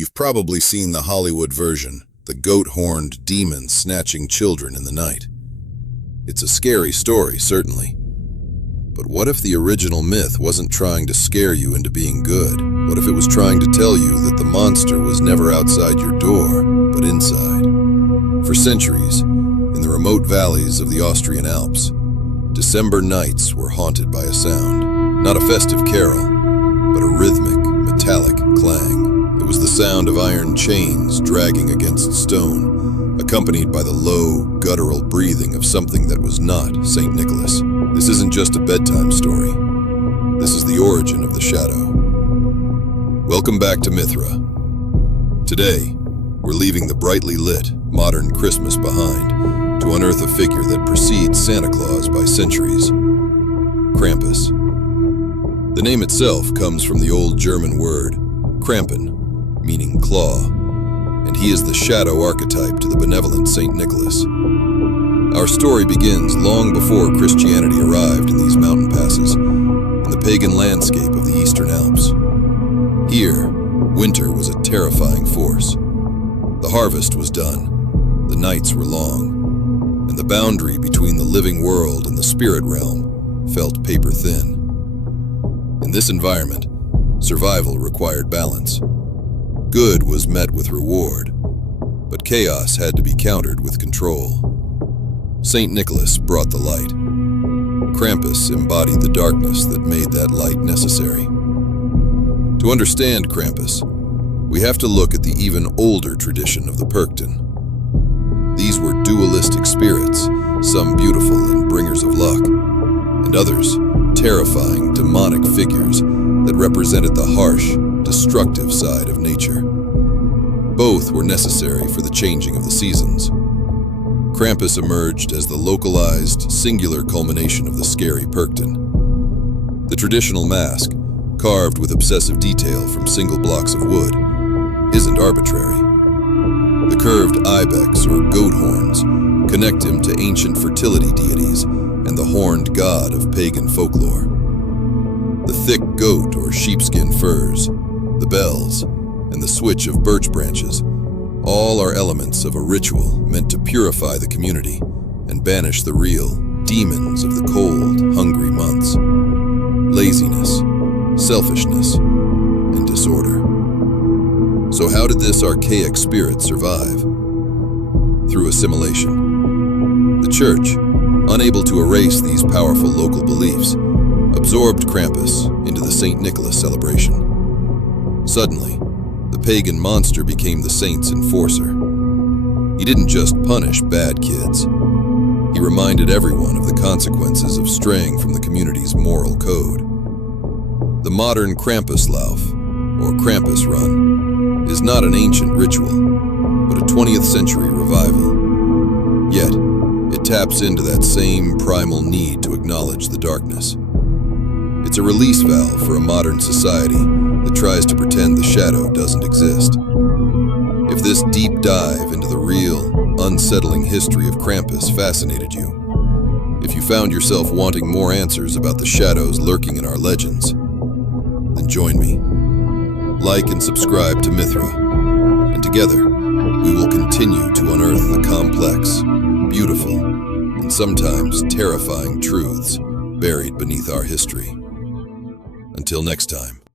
You've probably seen the Hollywood version, the goat-horned demon snatching children in the night. It's a scary story, certainly. But what if the original myth wasn't trying to scare you into being good? What if it was trying to tell you that the monster was never outside your door, but inside? For centuries, in the remote valleys of the Austrian Alps, December nights were haunted by a sound. Not a festive carol, but a rhythmic, metallic clang. It was the sound of iron chains dragging against stone, accompanied by the low, guttural breathing of something that was not St. Nicholas. This isn't just a bedtime story. This is the origin of the shadow. Welcome back to Mythra. Today, we're leaving the brightly lit, modern Christmas behind to unearth a figure that precedes Santa Claus by centuries: Krampus. The name itself comes from the old German word Krampen, meaning claw, and he is the shadow archetype to the benevolent St. Nicholas. Our story begins long before Christianity arrived in these mountain passes, in the pagan landscape of the Eastern Alps. Here, winter was a terrifying force. The harvest was done, the nights were long, and the boundary between the living world and the spirit realm felt paper thin. In this environment, survival required balance. Good was met with reward, but chaos had to be countered with control. St. Nicholas brought the light. Krampus embodied the darkness that made that light necessary. To understand Krampus, we have to look at the even older tradition of the Perchten. These were dualistic spirits, some beautiful and bringers of luck, and others terrifying, demonic figures that represented the harsh, destructive side of nature. Both were necessary for the changing of the seasons. Krampus emerged as the localized, singular culmination of the scary Perchten. The traditional mask, carved with obsessive detail from single blocks of wood, isn't arbitrary. The curved ibex or goat horns connect him to ancient fertility deities and the horned god of pagan folklore. The thick goat or sheepskin furs, the bells, and the switch of birch branches all are elements of a ritual meant to purify the community and banish the real demons of the cold, hungry months: laziness, selfishness, and disorder. So how did this archaic spirit survive? Through assimilation. The church, unable to erase these powerful local beliefs, absorbed Krampus into the St. Nicholas celebration. Suddenly, the pagan monster became the saint's enforcer. He didn't just punish bad kids. He reminded everyone of the consequences of straying from the community's moral code. The modern Krampuslauf, or Krampus Run, is not an ancient ritual, but a 20th century revival. Yet, it taps into that same primal need to acknowledge the darkness. It's a release valve for a modern society that tries to pretend the shadow doesn't exist. If this deep dive into the real, unsettling history of Krampus fascinated you, if you found yourself wanting more answers about the shadows lurking in our legends, then join me. Like and subscribe to Mythra, and together we will continue to unearth the complex, beautiful, and sometimes terrifying truths buried beneath our history. Until next time.